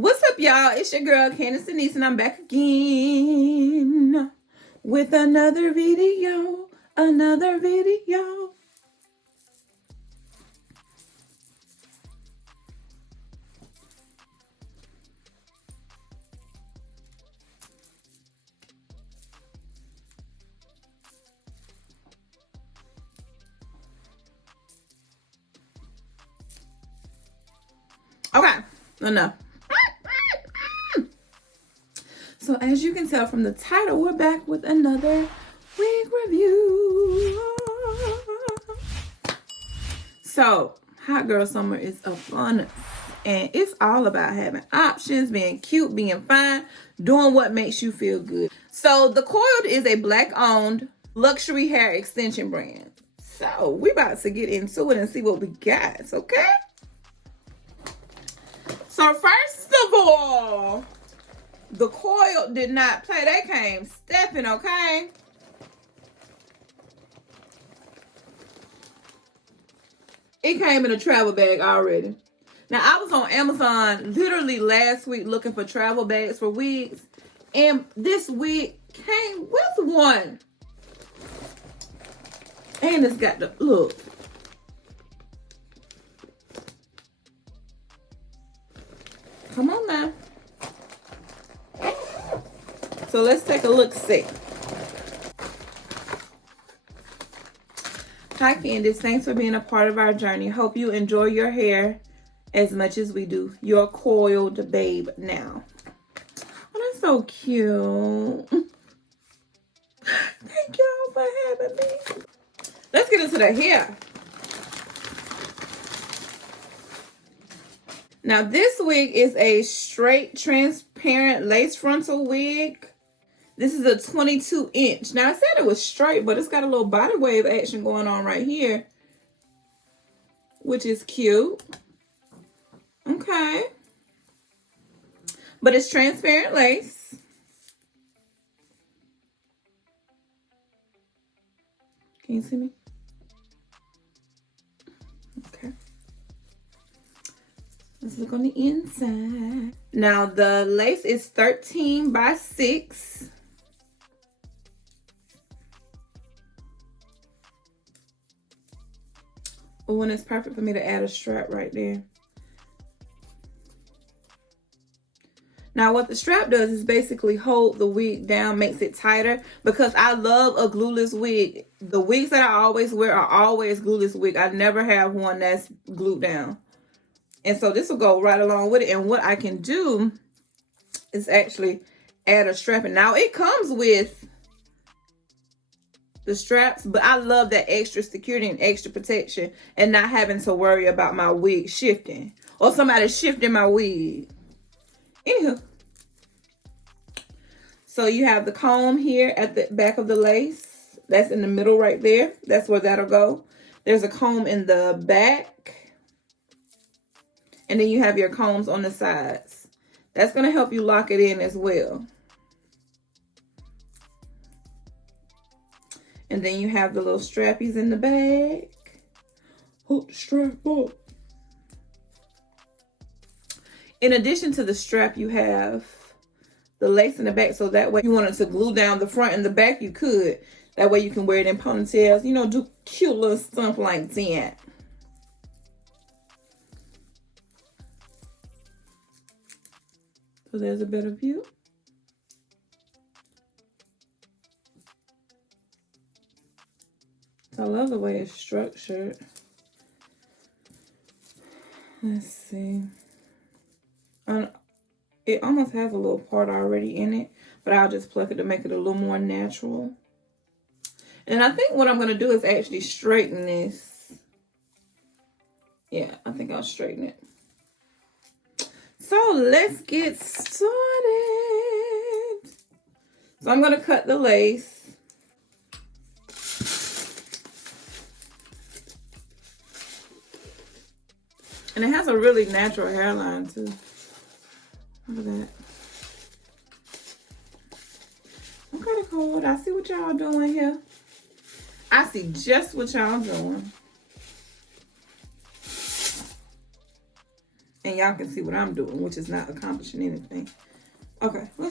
What's up, y'all? It's your girl, Candace Denise, and I'm back again with another video. Okay, enough. So as you can tell from the title, we're back with another wig review. So hot girl summer is upon us, and it's all about having options, being cute, being fine, doing what makes you feel good. So the Coiled is a black owned luxury hair extension brand. So we about to get into it and see what we got, okay? So first of all, the Coiled did not play. They came stepping, okay? It came in a travel bag already. Now, I was on Amazon literally last week looking for travel bags for wigs. And this wig came with one. And it's got the, look. Come on now. So let's take a look-see. Hi, Candace. Thanks for being a part of our journey. Hope you enjoy your hair as much as we do. You're coiled, babe, now. Oh, that's so cute. Thank y'all for having me. Let's get into the hair. Now, this wig is a straight, transparent lace frontal wig. This is a 22-inch. Now, I said it was straight, but it's got a little body wave action going on right here, which is cute. Okay. But it's transparent lace. Can you see me? Okay. Let's look on the inside. Now, the lace is 13 by 6. Oh, and it's perfect for me to add a strap right there. Now, what the strap does is basically hold the wig down, makes it tighter, because I love a glueless wig. The wigs that I always wear are always glueless wig. I never have one that's glued down. And so this will go right along with it. And what I can do is actually add a strap. And now it comes with the straps, but I love that extra security and extra protection and not having to worry about my wig shifting or somebody shifting my wig. Anywho, so you have the comb here at the back of the lace. That's in the middle right there. That's where that'll go. There's a comb in the back. And then you have your combs on the sides. That's going to help you lock it in as well. And then you have the little strappies in the back. Hook the strap up. In addition to the strap, you have the lace in the back. So that way, if you wanted to glue down the front and the back, you could. That way you can wear it in ponytails. You know, do cute little stuff like that. So there's a better view. I love the way it's structured. Let's see. It almost has a little part already in it, but I'll just pluck it to make it a little more natural. And I think what I'm going to do is actually straighten this. Yeah, I think I'll straighten it. So let's get started. So I'm going to cut the lace. And it has a really natural hairline too. Look at that. Okay, Coiled. I see what y'all doing here. I see just what y'all doing. And y'all can see what I'm doing, which is not accomplishing anything. Okay, I'm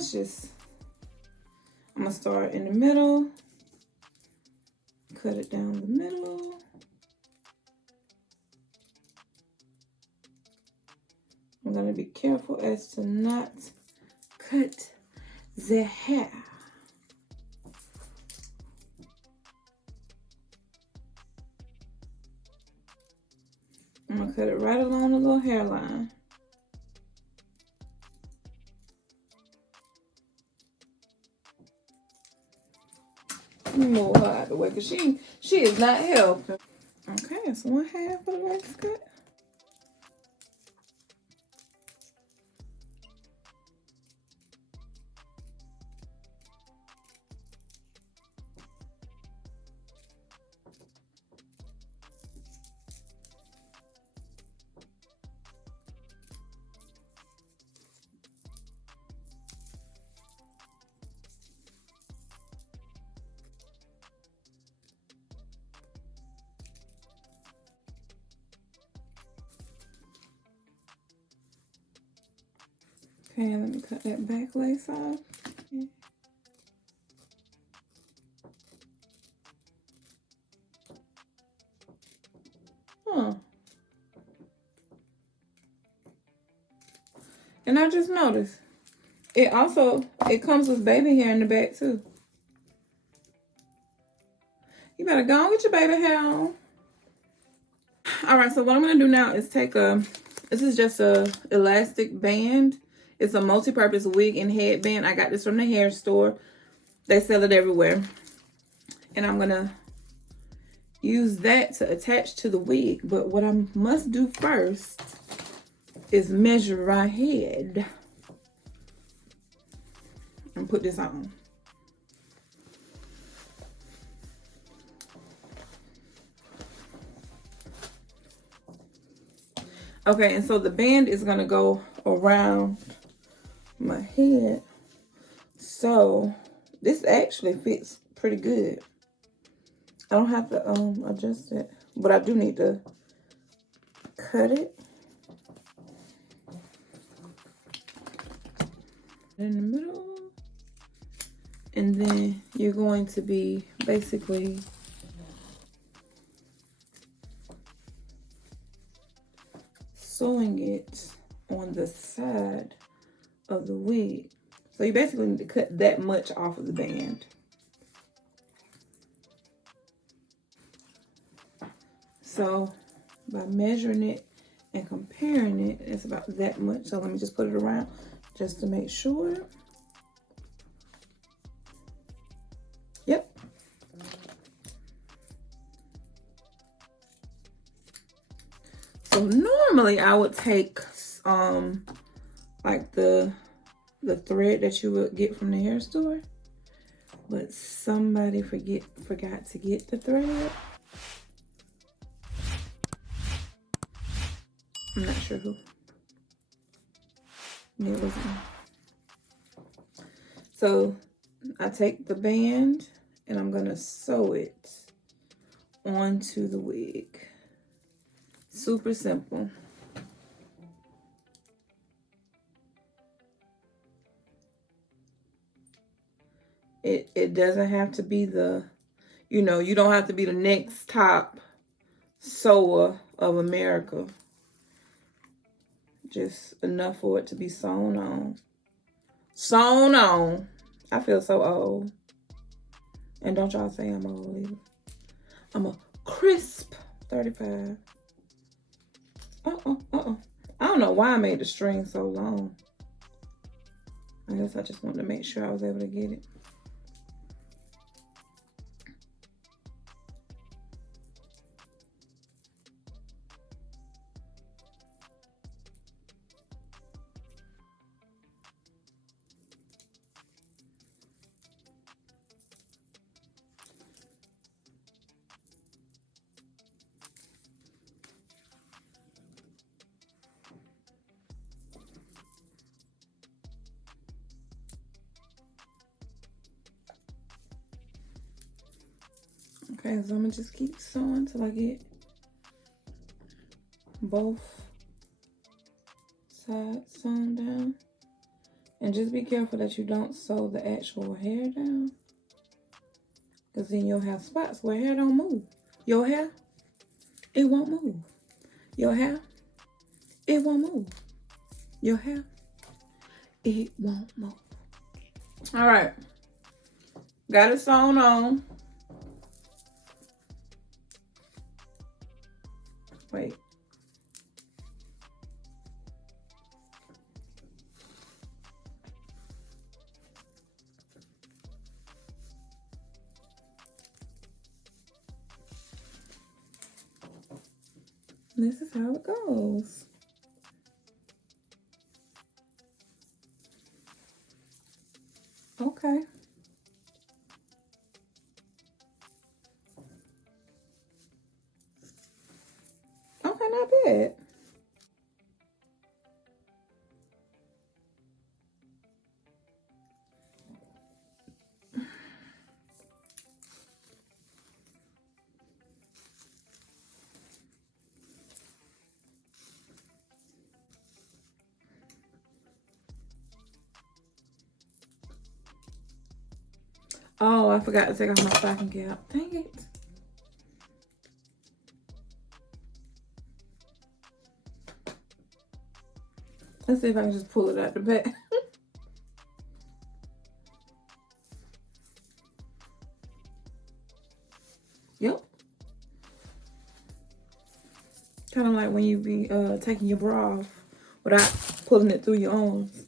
gonna start in the middle, cut it down the middle. I'm gonna be careful as to not cut the hair. I'm gonna cut it right along the little hairline. Let me move her out of the way because she is not helping. Okay, it's 1/2 of the wax cut. Okay, let me cut that back lace off. Okay. Huh. And I just noticed, it comes with baby hair in the back too. You better go on with your baby hair on. All right, so what I'm gonna do now is this is just a elastic band. It's a multi-purpose wig and headband. I got this from the hair store. They sell it everywhere. And I'm gonna use that to attach to the wig. But what I must do first is measure my head and put this on. Okay, and so the band is gonna go around my head. So this actually fits pretty good. I don't have to adjust it, but I do need to cut it in the middle. And then you're going to be basically sewing it on the side of the wig. So you basically need to cut that much off of the band. So by measuring it and comparing it, it's about that much. So let me just put it around just to make sure. Yep. So normally I would take like the thread that you would get from the hair store, but somebody forgot to get the thread. I'm not sure who. It wasn't me. So I take the band and I'm gonna sew it onto the wig. Super simple. It doesn't have to be you don't have to be the next top sewer of America. Just enough for it to be sewn on. Sewn on. I feel so old. And don't y'all say I'm old either. I'm a crisp 35. I don't know why I made the string so long. I guess I just wanted to make sure I was able to get it. Okay, so I'm gonna just keep sewing till I get both side sewn down. And just be careful that you don't sew the actual hair down. Because then you'll have spots where hair don't move. Your hair, it won't move. Your hair, it won't move. Your hair, it won't move. All right. Got it sewn on. Wait. This is how it goes. Okay. Okay, not bad. Oh, I forgot to take off my stocking cap. Dang it. Let's see if I can just pull it out the back. Yep. Kind of like when you be taking your bra off without pulling it through your arms.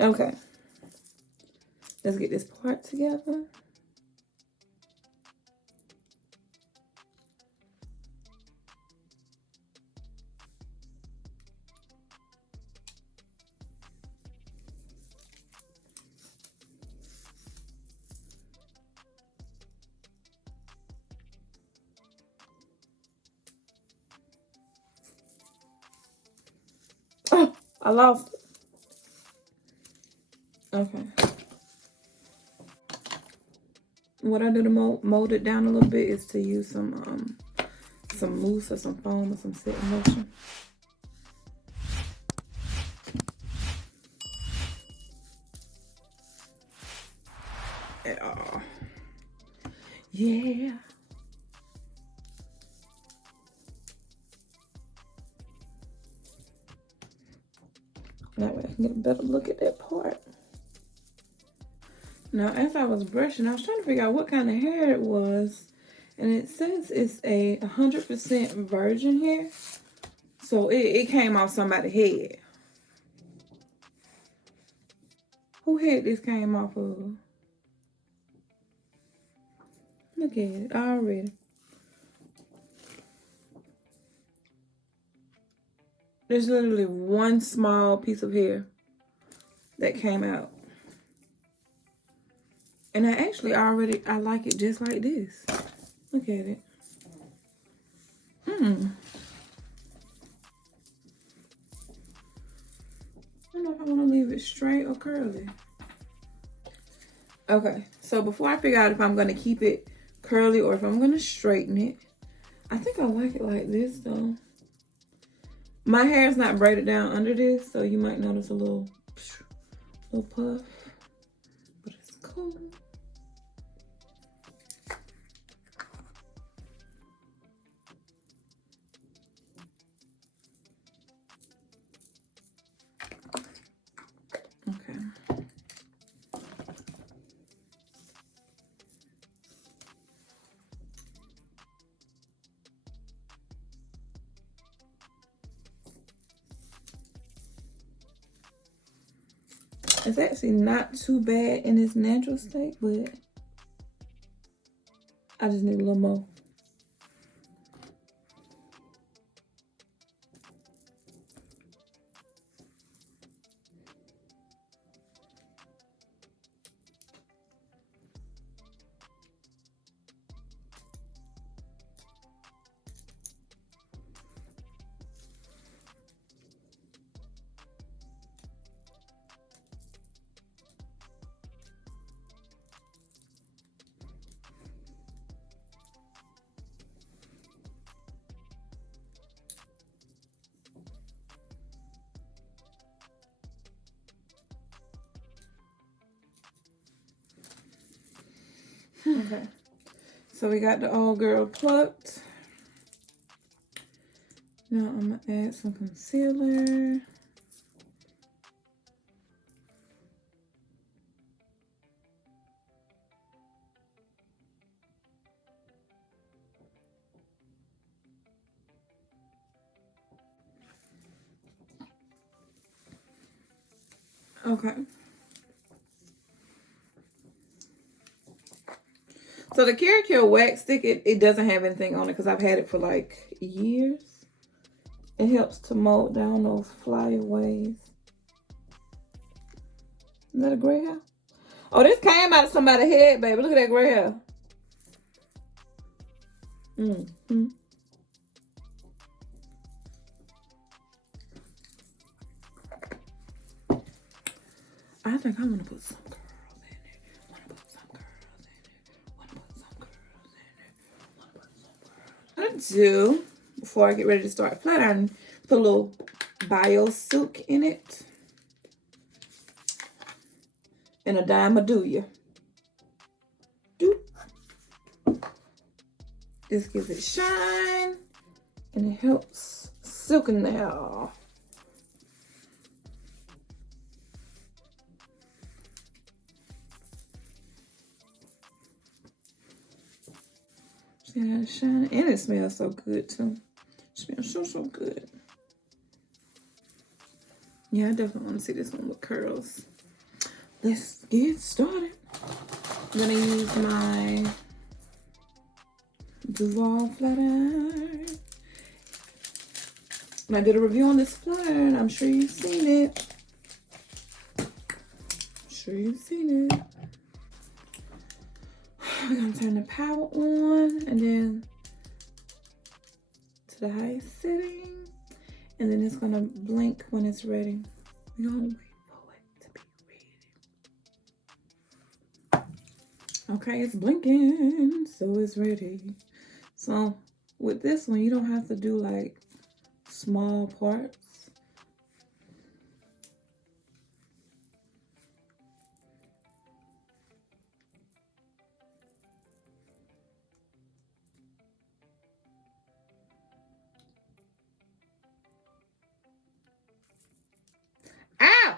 Okay. Let's get this part together. Oh, I lost it. Okay. What I do to mold it down a little bit is to use some mousse or some foam or some setting lotion. Yeah. That way I can get a better look at that part. Now, as I was brushing, I was trying to figure out what kind of hair it was. And it says it's a 100% virgin hair. So it came off somebody's head. Who head this came off of? Look at it already. There's literally one small piece of hair that came out. And I like it just like this. Look at it. I don't know if I want to leave it straight or curly. Okay, so before I figure out if I'm going to keep it curly or if I'm going to straighten it, I think I like it like this though. My hair is not braided down under this, so you might notice a little puff, but it's cool. Okay. It's actually not too bad in its natural state, but I just need a little more. Okay. So we got the old girl plucked. Now I'm going to add some concealer. Okay. So the Kira wax stick, it doesn't have anything on it because I've had it for like years. It helps to mold down those flyaways. Is that a gray hair? Oh, this came out of somebody's head, baby. Look at that gray hair. Mm-hmm. I think I'm gonna put some girls in it. Wanna put some girls in it. Wanna put some girls in it. Wanna put some girls. I'm gonna do, before I get ready to start flat ironing, put a little bio silk in it. And a dime of do ya. Do. This gives it shine. And it helps silken the hair off. See how it's shining? And it smells so good too. It smells so good. Yeah, I definitely want to see this one with curls. Let's get started. I'm gonna use my Duval flat iron. And I did a review on this flat iron. I'm sure you've seen it. We're gonna turn the power on and then to the highest setting. And then it's gonna blink when it's ready. We're gonna wait for it to be ready. Okay, it's blinking, so it's ready. So with this one, you don't have to do like small parts. Ow!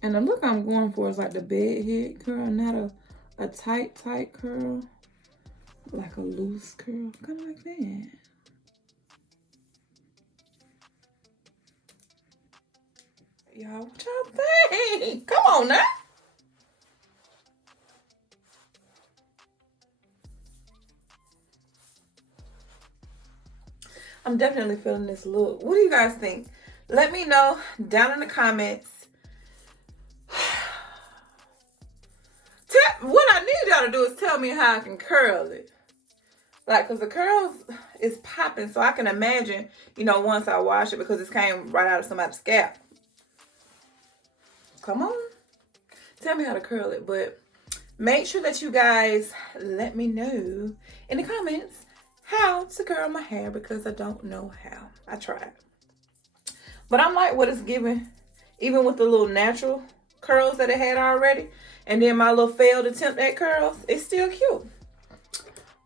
And the look I'm going for is like the bedhead curl, not a tight curl. Like a loose curl, kind of like that. Y'all, what y'all think? Come on now. I'm definitely feeling this look. What do you guys think? Let me know down in the comments. What I need y'all to do is tell me how I can curl it. Like, because the curls is popping, so I can imagine, you know, once I wash it, because it came right out of somebody's scalp. Come on. Tell me how to curl it, but make sure that you guys let me know in the comments how to curl my hair, because I don't know how. I tried. But I'm like what it's giving, even with the little natural curls that it had already. And then my little failed attempt at curls, it's still cute.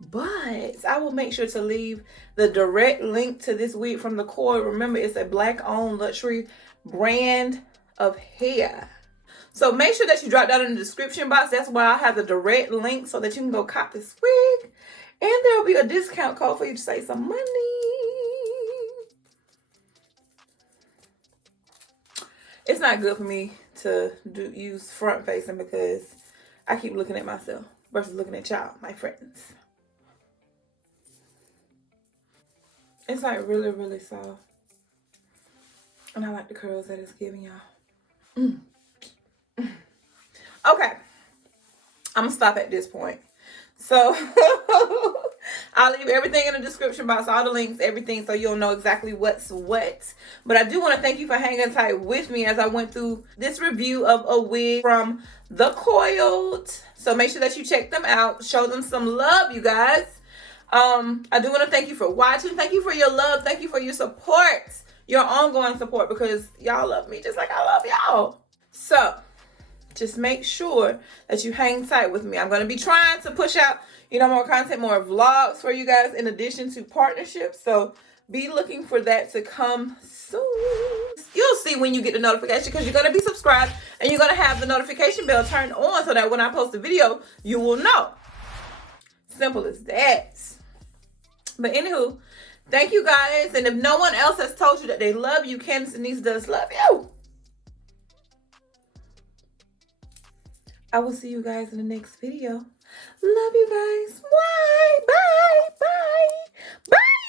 But I will make sure to leave the direct link to this wig from the Coiled. Remember, it's a black-owned luxury brand of hair. So make sure that you drop down in the description box. That's why I have the direct link so that you can go cop this wig. And there will be a discount code for you to save some money. It's not good for me to use front facing because I keep looking at myself versus looking at y'all, my friends. It's like really, really soft. And I like the curls that it's giving y'all. Okay. I'm going to stop at this point. So I'll leave everything in the description box, all the links, everything, so you'll know exactly what's what. But I do want to thank you for hanging tight with me as I went through this review of a wig from the Coiled. So make sure that you check them out. Show them some love, you guys. I do want to thank you for watching. Thank you for your love. Thank you for your support, your ongoing support, because y'all love me just like I love y'all. So just make sure that you hang tight with me. I'm going to be trying to push out, more content, more vlogs for you guys in addition to partnerships. So be looking for that to come soon. You'll see when you get the notification, because you're going to be subscribed and you're going to have the notification bell turned on so that when I post a video, you will know. Simple as that. But anywho, thank you guys. And if no one else has told you that they love you, Candace Denise does love you. I will see you guys in the next video. Love you guys. Bye. Bye. Bye. Bye.